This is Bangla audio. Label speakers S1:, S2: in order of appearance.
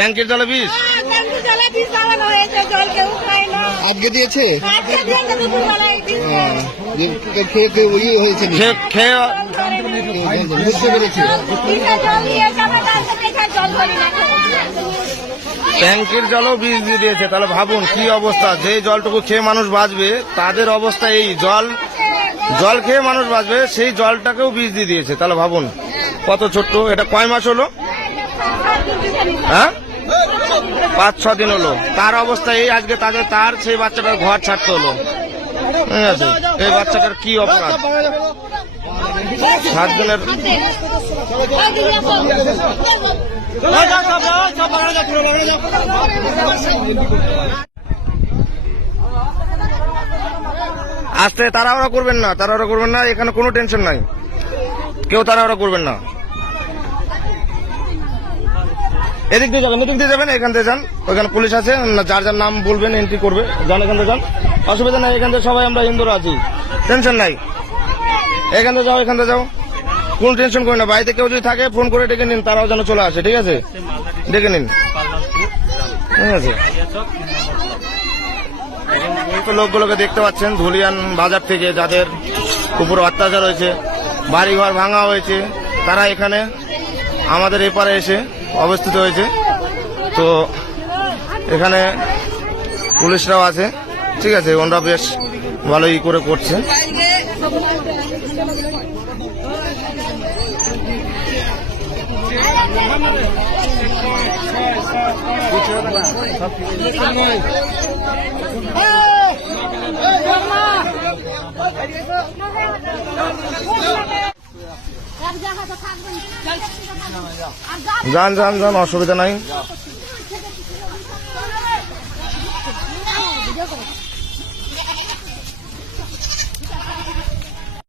S1: ট্যাঙ্কের জলে বিষ
S2: হ্যাঁ, আজকে দিয়েছে
S1: খেয়ে খেয়ে হয়েছে খেয়ে বুঝতে পেরেছি ট্যাঙ্কের জলও বিষ দিয়ে দিয়েছে তাহলে ভাবুন কি অবস্থা যে জলটুকু খেয়ে মানুষ বাঁচবে তাদের অবস্থা এই জল জল খেয়ে মানুষ বাঁচবে সেই জলটাকেও বিষ দিয়ে দিয়েছে তাহলে ভাবুন কত ছোট্ট এটা কয় মাস হলো হ্যাঁ পাঁচ ছ দিন হলো তার অবস্থা এই আজকে তাদের তার সেই বাচ্চাটার ঘর ছাড়তে হলো ঠিক আছে এই বাচ্চাটার কি অপরাধ সাত দিনের আসতে তারা ওরা করবেন না তারা ওরা করবেন না এখানে কোনো টেনশন নাই কেউ তারা ওরা করবেন না এদিক দিয়ে যাবেন এদিক দিয়ে যাবেন এখান থেকে যান ওইখানে পুলিশ আছে যার যার নাম বলবেন এন্ট্রি করবে যান এখান থেকে যান অসুবিধা নাই এখান থেকে সবাই আমরা হিন্দুরা আছি টেনশন নাই এখান থেকে যাও এখান থেকে যাও কোন টেনশন করি না বাড়িতে কেউ যদি থাকে ফোন করে ডেকে নিন তারাও যেন চলে আসে ঠিক আছে ডেকে নিন ঠিক আছে লোকগুলোকে দেখতে পাচ্ছেন ধুলিয়ান বাজার থেকে যাদের উপর অত্যাচার হয়েছে বাড়িঘর ভাঙা হয়েছে তারা এখানে আমাদের এপারে এসে অবস্থিত হয়েছে তো এখানে পুলিশরাও আছে ঠিক আছে ওনারা বেশ ভালোই করে করছে যান যান যান অসুবিধা নাই